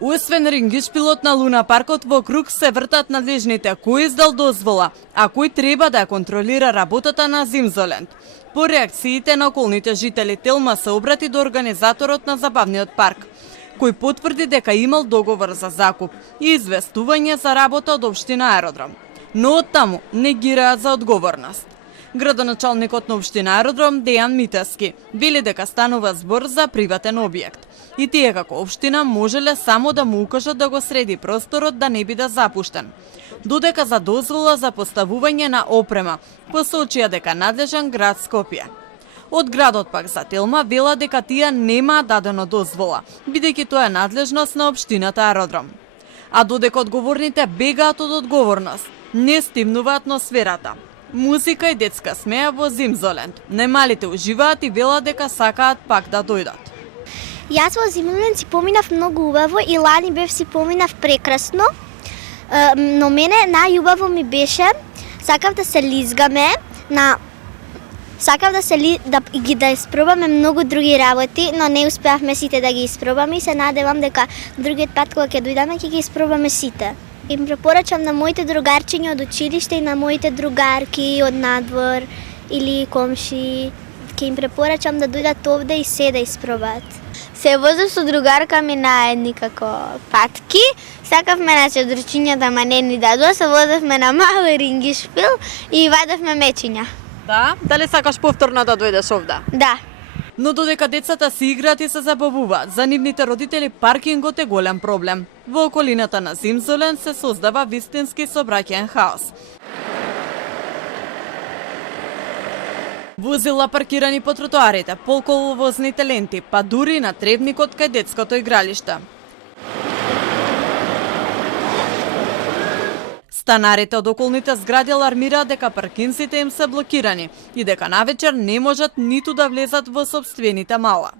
Освен рингишпилот на Луна паркот во круг се вртат надлежните кој издал дозвола, а кој треба да ја контролира работата на Зимзоленд. По реакциите на околните жители, Телма се обрати до организаторот на забавниот парк, кој потврди дека имал договор за закуп и известување за работа од општина Аеродром. Но оттаму негираат за одговорност. Градоначалникот на општина Аеродром Дејан Митевски вели дека станува збор за приватен објект и тие како општина можеле само да му укажат да го среди просторот да не биде запуштен. Додека за дозвола за поставување на опрема посочија дека надлежен град Скопје. Од градот пак за Телма вела дека тие нема дадено дозвола, бидејќи тоа е надлежност на општината Аеродром. А додека одговорните бегаат од одговорност, не стимнува атмосферата. Музика и детска смеја во Зимзоленд. Немалите уживаат и велат дека сакаат пак да дојдат. Јас во Зимзоленд си поминав многу убаво и лани бев си поминав прекрасно, но мене најубаво ми беше, сакав да се лизгаме, сакав да испробаме многу други работи, но не успеавме сите да ги испробаме и се надевам дека другиот пат кога ќе дојдеме ќе ги испробаме сите. Им препорачам на моите другарчиња од училиште и на моите другарки од надвор или комши, ќе им препорачам да дојдат овде и се да испробаат. Се возев со другарка ми на едни како патки, сакавме на чедрчињата, ама не ни дадоа, се возевме на мал рингишпил и вадевме мечиња. Да? Дали сакаш повторно да дојдеш овде? Да. Но додека децата си играат и се забавуваат, за нивните родители паркингот е голем проблем. Во околината на Зимзоленд се создава вистински сообраќаен хаос. Возила паркирани по тротоарите, по коловозните ленти, па дури на тревникот кај детското игралиште. Станарите од околните згради алармираат дека паркинзите им се блокирани и дека навечер не можат ниту да влезат во сопствените мала.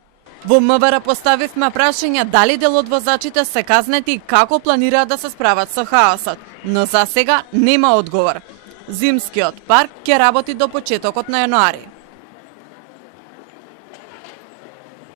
Во МВР поставивме прашања дали дел од возачите се казнети и како планираат да се справат со хаосот, но за сега нема одговор. Зимскиот парк ќе работи до почетокот на јануари.